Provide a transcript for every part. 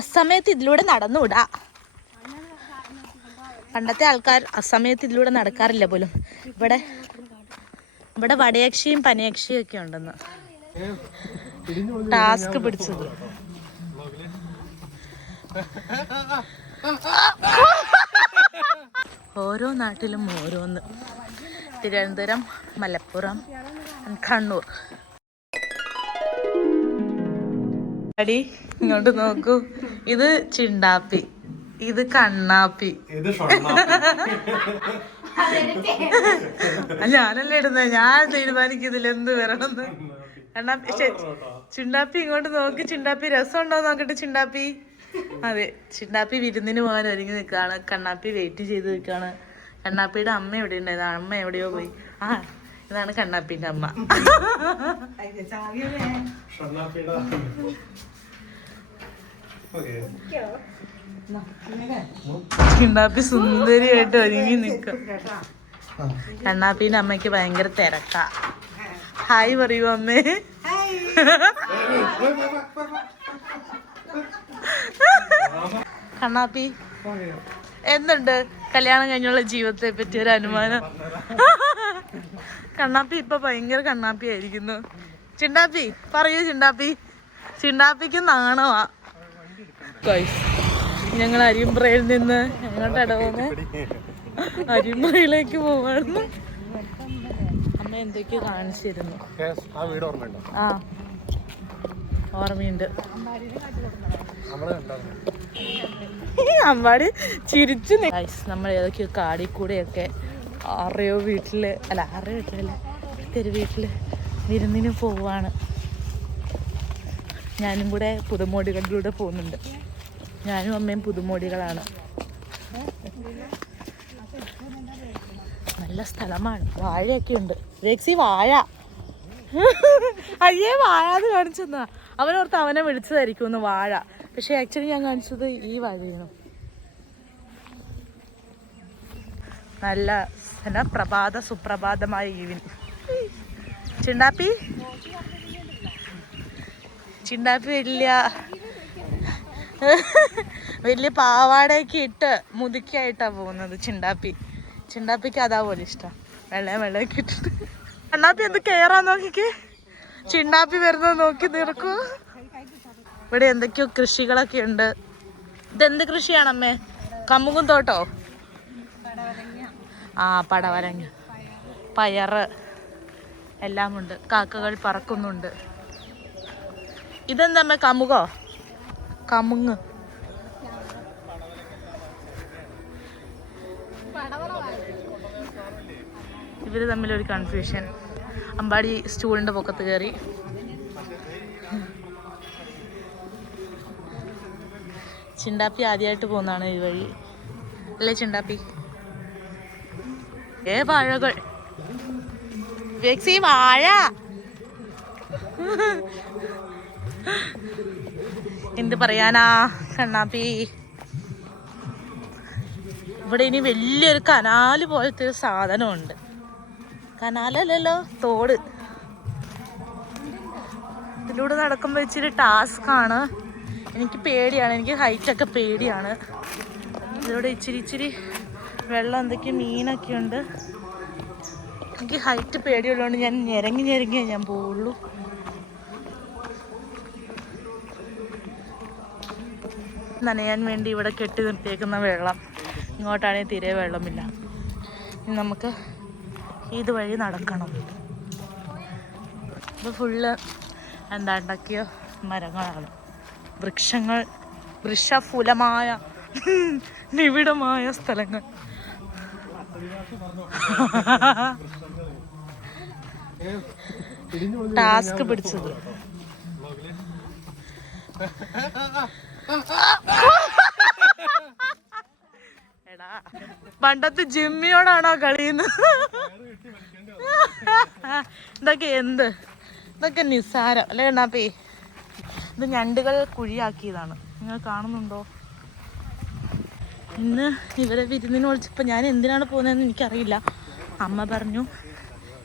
അസമയത്ത് ഇതിലൂടെ നടന്നുകൂടാ? പണ്ടത്തെ ആൾക്കാർ അസമയത്ത് ഇതിലൂടെ നടക്കാറില്ല പോലും. ഇവിടെ ഇവിടെ വടയക്ഷിയും പനയക്ഷിയും ഒക്കെ ഉണ്ടെന്ന്. ടാസ്ക് പിടിച്ചത്. ഓരോ നാട്ടിലും ഓരോന്ന്. തിരുവനന്തപുരം മലപ്പുറം കണ്ണൂർ. അടി ഇങ്ങോട്ട് നോക്കൂ. ഇത് ചിണ്ടാപ്പി ഇത് കണ്ണാപ്പി. ഇത് ഞാനല്ലേ ഇടുന്നത് ഞാൻ തീരുമാനിക്കുന്നില്ല. എന്ത് വരണമെന്ന് കണ്ണാപ്പി ചിണ്ടാപ്പി ഇങ്ങോട്ട് നോക്കി. ചിണ്ടാപ്പി രസമുണ്ടോ നോക്കട്ടെ ചിണ്ടാപ്പി. അതെ ചിണ്ടാപ്പി വിരുന്നിന് പോകാൻ ഒരുങ്ങി നിൽക്കുകയാണ്. കണ്ണാപ്പി വെയിറ്റ് ചെയ്ത് നിൽക്കുകയാണ്. കണ്ണാപ്പിയുടെ അമ്മ എവിടെ ഉണ്ടായത് അമ്മ എവിടെയോ പോയി. ആ ഇതാണ് കണ്ണാപ്പിന്റെ അമ്മ. ചിണ്ടാപ്പി സുന്ദരിയായിട്ട് ഒരുങ്ങി നിൽക്കും. കണ്ണാപ്പീന്റെ അമ്മയ്ക്ക് ഭയങ്കര തിരക്കാ. ഹായ് പറയൂ അമ്മേ. കണ്ണാപ്പി എന്തുണ്ട്? കല്യാണം കഴിഞ്ഞുള്ള ജീവിതത്തെ പറ്റി ഒരു അനുമാനം. കണ്ണാപ്പി ഇപ്പൊ ഭയങ്കര കണ്ണാപ്പി ആയിരിക്കുന്നു ചിണ്ടാപ്പി പറയൂ ചിണ്ടാപ്പി. ചിണ്ടാപ്പിക്ക് നാണമാ ഞങ്ങൾ അരിമ്പ്രയിൽ നിന്ന് എങ്ങോട്ടാണ് പോകുന്നത് അരിമ്പ്രയിലേക്ക് പോവാണ്. അമ്മ എന്തൊക്കെയോ കാണിച്ചിരുന്നു ആ ഓർമ്മയുണ്ടോ? അമ്പാടി ചിരിച്ചു നമ്മൾ ഏതൊക്കെയോ കാടി കൂടെയൊക്കെ ആറയോ വീട്ടിൽ അല്ല ആറയോ വീട്ടിലല്ല ഒരു വീട്ടിൽ വിരുന്നിന് പോവാണ്. ഞാനും കൂടെ പുതുമോടികളിലൂടെ പോകുന്നുണ്ട്. ഞാനും അമ്മയും പുതുമോടികളാണ്. നല്ല സ്ഥലമാണ്. വാഴയൊക്കെ ഉണ്ട് രക്സി വാഴ. അയ്യേ വാഴ എന്ന് കാണിച്ചെന്നാ. അവനോർത്ത് അവനെ വിളിച്ചതായിരിക്കും ഒന്ന് വാഴ. പക്ഷെ ആക്ച്വലി ഞാൻ കാണിച്ചത് ഈ വാഴയാണ്. നല്ല എന്നാ പ്രഭാത സുപ്രഭാതമായ ഈവിൻ. ചിണ്ടാപ്പി? ചിണ്ടാപ്പി വലിയ വലിയ പാവാടയൊക്കെ ഇട്ട് മുതുക്കിയായിട്ടാണ് പോകുന്നത് ചിണ്ടാപ്പി. ചിണ്ടാപ്പിക്ക് അതാ പോലെ ഇഷ്ടം. വെള്ളം വെള്ളമൊക്കെ ഇട്ടിട്ട്. കണ്ണാപ്പി എന്ത് കയറാൻ നോക്കിക്കേ? ചിണ്ടാപ്പി വരുന്നത് നോക്കി തീർക്കൂ ഇവിടെ എന്തൊക്കെയോ കൃഷികളൊക്കെ ഉണ്ട്. ഇതെന്ത് കൃഷിയാണമ്മേ? കമ്മുകും തോട്ടോ? ആ പടവലങ്ങ. പയറ്. എല്ലാമുണ്ട്. കാക്കകൾ പറക്കുന്നുണ്ട്. ഇതെന്താ കമുകോ? കമുങ്ങ്. ഇവർ ഒരു കൺഫ്യൂഷൻ അമ്പാടി സ്റ്റൂളിന്റെ പൊക്കത്ത് കയറി ചിണ്ടാപ്പി ആദ്യമായിട്ട് പോകുന്നതാണ് ഈ വഴി. അല്ലേ ചിണ്ടാപ്പി? ഏ വാഴകൾ. വാഴ. എന്ത് പറയാനാ കണ്ണാപ്പി? ഇവിടെ ഇനി വലിയൊരു കനാല് പോലത്തെ ഒരു സാധനമുണ്ട്. കനാലല്ലല്ലോ തോട്. ഇതിലൂടെ നടക്കുമ്പോൾ ഇച്ചിരി ടാസ്ക് ആണ് എനിക്ക് പേടിയാണ് എനിക്ക് ഹൈറ്റ് ഒക്കെ പേടിയാണ്. ഇതിലൂടെ ഇച്ചിരി ഇച്ചിരി വെള്ളം എന്തൊക്കെ മീനൊക്കെ ഉണ്ട്. എനിക്ക് ഹൈറ്റ് പേടിയുള്ളതുകൊണ്ട് ഞാൻ ഞെരങ്ങി ഞെരങ്ങിയേ ഞാൻ പോവുള്ളൂ. നനയാൻ വേണ്ടി ഇവിടെ കെട്ടി നിർത്തിയേക്കുന്ന വെള്ളം. ഇങ്ങോട്ടാണെങ്കിൽ തീരെ വെള്ളമില്ല. നമുക്ക് ഇതുവഴി നടക്കണം. ഇത് ഫുള്ള് എന്താ ഉണ്ടാക്കിയ മരങ്ങളാണ്. വൃക്ഷങ്ങൾ വൃക്ഷഫുലമായ നിവിഡമായ സ്ഥലങ്ങൾ. ടാസ്ക് പിടിച്ചത്. എടാ പണ്ടത്തെ ജിമ്മിയോടാണോ കളിയുന്നത്? ഇതൊക്കെ എന്ത്? ഇതൊക്കെ നിസ്സാരം അല്ലേ പേ ഇത് ഞണ്ടുകൾ കുഴിയാക്കിയതാണ്. നിങ്ങൾ കാണുന്നുണ്ടോ? ഇന്ന് ഇവരെ വിരുന്നിന് വിളിച്ചപ്പോൾ ഞാൻ എന്തിനാണ് പോകുന്നതെന്ന് എനിക്കറിയില്ല. അമ്മ പറഞ്ഞു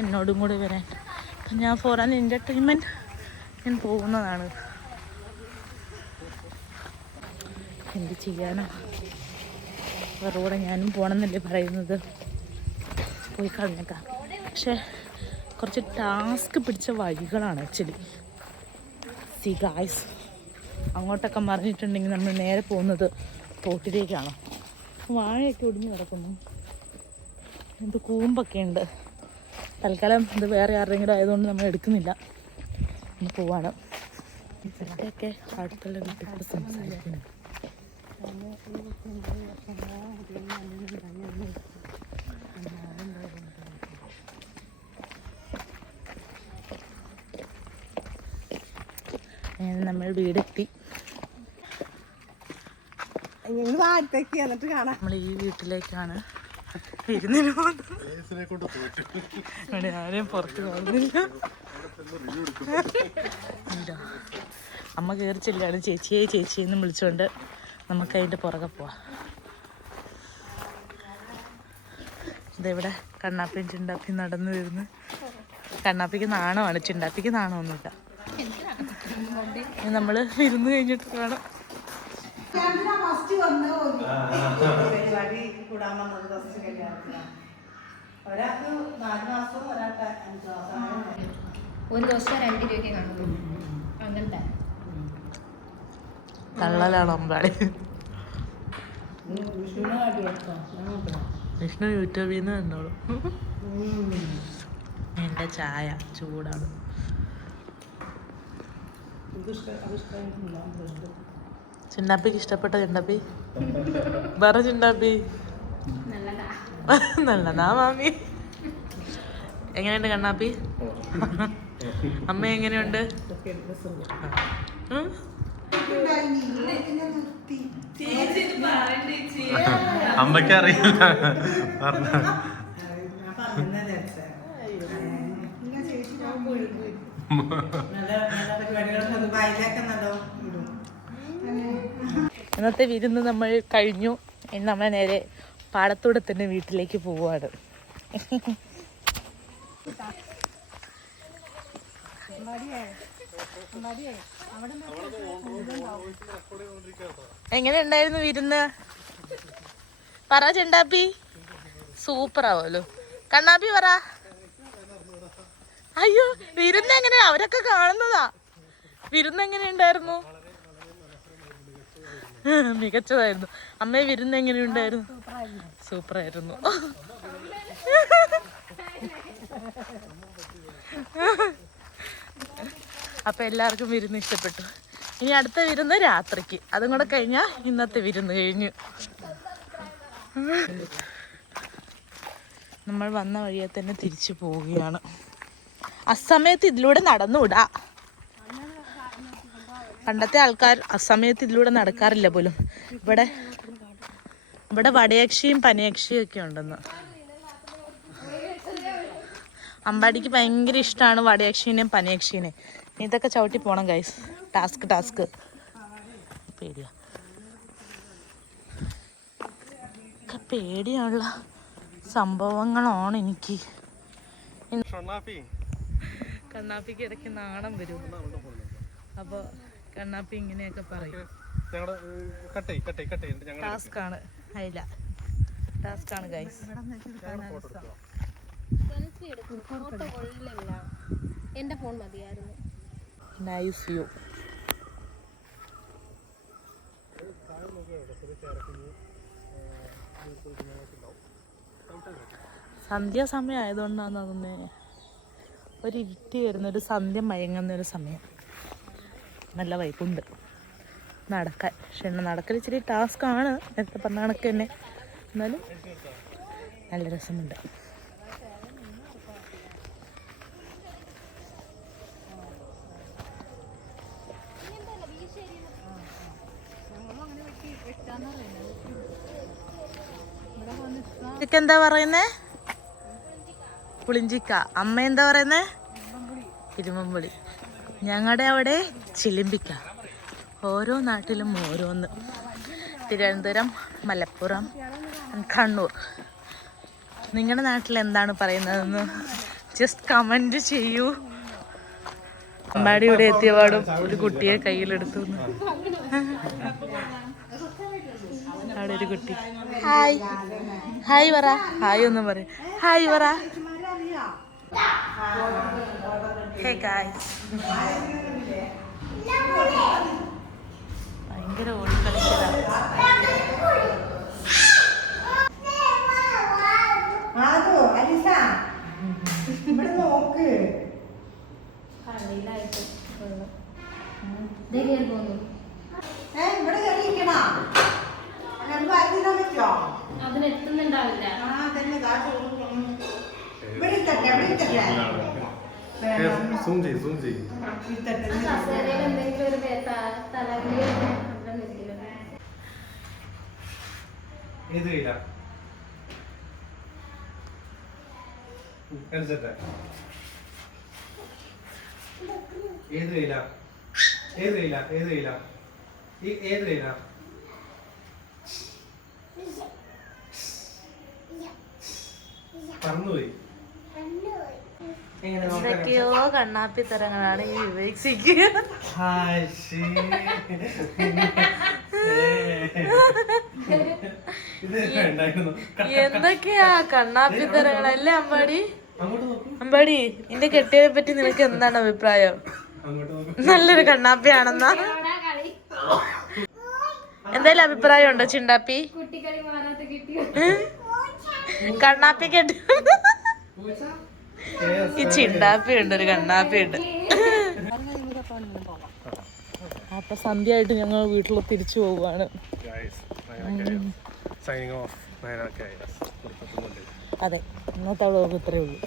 എന്നോടും കൂടെ വരാൻ. അപ്പം ഞാൻ ഫോർ ആൻ എന്റർടൈൻമെന്റ് ഞാൻ പോകുന്നതാണ്. എന്ത് ചെയ്യാനാ? അവരുടെ ഞാനും പോകണമെന്നല്ലേ പറയുന്നത്. പോയി കളഞ്ഞേക്കാം. പക്ഷേ കുറച്ച് ടാസ്ക് പിടിച്ച വഴികളാണ് ആക്ച്വലി. സി ഗായ്സ് അങ്ങോട്ടൊക്കെ മറിഞ്ഞിട്ടുണ്ടെങ്കിൽ നമ്മൾ നേരെ പോകുന്നത് തോട്ടിലേക്കാണ്. വാഴയൊക്കെ ഒടിഞ്ഞു കിടക്കുന്നു. എന്ത് കൂമ്പൊക്കെ ഉണ്ട്. തൽക്കാലം ഇത് വേറെ ആരുടെങ്കിലും ആയതുകൊണ്ട് നമ്മൾ എടുക്കുന്നില്ല. പോവാണ്. ഇവരുടെയൊക്കെ അടുത്തുള്ള വീട്ടിൽ സംസാരിക്കുന്നു. നമ്മൾ വീടെത്തി. നമ്മൾ ഈ വീട്ടിലേക്കാണ് വിരുന്നിന് പോകുന്നത് ആരെയും പുറത്ത് ഇല്ല. അമ്മ കയറി ചെല്ലാണ് ചേച്ചിയെ ചേച്ചിയെന്ന് വിളിച്ചുകൊണ്ട് നമുക്ക് അതിന്റെ പുറകെ പോവാം. ഇതെവിടെ കണ്ണാപ്പിയും ചിണ്ടാപ്പിയും നടന്നു വരുന്നു. കണ്ണാപ്പിക്ക് നാണമാണ് ചിണ്ടാപ്പിക്ക് നാണമൊന്നുമില്ല. നമ്മൾ വിരുന്ന് കഴിഞ്ഞിട്ട് അങ്ങനെ ഒരു ദിവസം രണ്ട് രൂപയ്ക്ക് കാണുള്ളൂ അങ്ങനത്തെ. തള്ളലാണോ കൊടുത്തോ വിഷ്ണു യൂട്യൂബിൽ നിന്ന് കണ്ടോളൂ. എന്റെ ചായ ചൂടാണ്. ചിണ്ടാപ്പിക്ക് ഇഷ്ടപ്പെട്ട ചിണ്ടാപ്പി പറ ചിണ്ടാപ്പി നല്ലതാ മാമി. എങ്ങനെയുണ്ട് കണ്ണാപ്പി? അമ്മ എങ്ങനെയുണ്ട്? അമ്മയ്ക്ക് ഇന്നത്തെ വിരുന്ന് നമ്മൾ കഴിഞ്ഞു. ഇനി നമ്മൾ നേരെ പാടത്തൂടെ തന്നെ വീട്ടിലേക്ക് പോവുകയാണ്. എങ്ങനെ ഉണ്ടായിരുന്നു വിരുന്ന്? പറ ചെണ്ടാപ്പി. സൂപ്പർ ആവുമല്ലോ കണ്ണാപ്പി പറ. അയ്യോ വിരുന്ന് എങ്ങനെയാ? അവരൊക്കെ കാണുന്നതാ. വിരുന്ന് എങ്ങനെ ഉണ്ടായിരുന്നു മികച്ചതായിരുന്നു. അമ്മ വിരുന്ന് എങ്ങനെയുണ്ടായിരുന്നു? സൂപ്പർ ആയിരുന്നു അപ്പൊ എല്ലാവർക്കും വിരുന്ന് ഇഷ്ടപ്പെട്ടു. ഇനി അടുത്ത വിരുന്ന് രാത്രിക്ക്. അതും കൂടെ കഴിഞ്ഞാൽ ഇന്നത്തെ വിരുന്ന് കഴിഞ്ഞു. നമ്മൾ വന്ന വഴിയെ തന്നെ തിരിച്ചു പോവുകയാണ്. അസമയത്ത് ഇതിലൂടെ നടന്നുകൂടാ പണ്ടത്തെ ആൾക്കാർ അസമയത്ത് ഇതിലൂടെ നടക്കാറില്ല പോലും. ഇവിടെ ഇവിടെ വടയക്ഷിയും പനയക്ഷിയും ഒക്കെ ഉണ്ടെന്ന്. അമ്പാടിക്ക് ഭയങ്കര ഇഷ്ടമാണ് വടയക്ഷീനെയും പനയക്ഷീനെയും ഇതൊക്കെ ചവിട്ടി പോണം ഗൈസ് ടാസ്ക് ടാസ്ക് പേടിയാ. ഒക്കെ പേടിയുള്ള സംഭവങ്ങളാണ് എനിക്ക്. കണ്ണാപ്പിക്ക് ഇടയ്ക്ക് നാണം വരും. അപ്പോൾ കണ്ണാപ്പി ഇങ്ങനെയൊക്കെ പറയും. ഞങ്ങളുടെ കട്ടേ കട്ടേ കട്ടേ ഞങ്ങൾ ടാസ്ക് ആണ്. അല്ല ടാസ്ക് ആണ് ഗൈസ് എന്റെ ഫോൺ മതിയായിരുന്നു. നൈസ് വ്യൂ സന്ധ്യാസമയം ആയതുകൊണ്ടാണ് അതൊന്ന് ഒരു ഇരുട്ടി വരുന്ന ഒരു സന്ധ്യ മയങ്ങുന്ന ഒരു സമയം. നല്ല വൈപ്പുണ്ട് നടക്കാൻ. പക്ഷെ നടക്കൽ ഇച്ചിരി ആണ് നേരത്തെ പറഞ്ഞ കണക്ക് തന്നെ. എന്നാലും നല്ല രസമുണ്ട്. എന്താ പറയുന്നേ? പുളിഞ്ചിക്ക. അമ്മ എന്താ പറയുന്നേ? തിരുമമ്പുളി ഞങ്ങളുടെ അവിടെ ചിലിമ്പിക്ക. ഓരോ നാട്ടിലും ഓരോന്ന്. തിരുവനന്തപുരം മലപ്പുറം കണ്ണൂർ. നിങ്ങളുടെ നാട്ടിൽ എന്താണ് പറയുന്നതെന്ന് ജസ്റ്റ് കമന്റ് ചെയ്യൂ. അമ്പാടി ഇവിടെ എത്തിയപാടും ഒരു കുട്ടിയെ കയ്യിലെടുത്തു. ഒരു കുട്ടി. ഹായ്. ഹായ് പറ. ഹായ് ഒന്നും പറ ഹായ് പറ. ഹേ ഗായ്സ് ഭയങ്കര ഇവിടെ നോക്ക്. കള്ളിയിലായിട്ട് ഉള്ളു. അതിന് എത്തുന്നുണ്ടാവില്ല. ആ തന്നെ. ഇവിടെ ഇവിടെ സൂം സൂം എന്തെങ്കിലും ഒരു ഏത് കയ്യിലാ? ഏത് കയ്യിലാ? ഏത് കയ്യിലാ? ഏത് കയ്യില? ഈ ഏത് കയ്യില? പറന്നുപോയി എന്തൊക്കെയോ കണ്ണാപ്പി തരങ്ങളാണ് ഈ വിവേക്സിക്ക്. എന്തൊക്കെയാ കണ്ണാപ്പി തരങ്ങളല്ലേ അമ്പാടി? അങ്ങോട്ട് നോക്കൂ. അമ്പാടി നിന്റെ കെട്ടിയതിനെ പറ്റി നിനക്ക് എന്താണ് അഭിപ്രായം? നല്ലൊരു കണ്ണാപ്പി ആണെന്നാ കളി? എന്തായാലും അഭിപ്രായം ഉണ്ടോ ചിണ്ടാപ്പി? കുട്ടികളി മാറാത്ത കിട്ടി കണ്ണാപ്പി ഉണ്ട്. ഈ ചിണ്ടാപ്പി ഉണ്ട് ഒരു കണ്ണാപ്പി ഉണ്ട് അപ്പൊ സന്ധ്യയായിട്ട് ഞങ്ങൾ വീട്ടിൽ തിരിച്ചു പോവുകയാണ്. അതെ ഇന്നത്തെ വ്ളോഗ് ഇത്രയേ ഉള്ളൂ.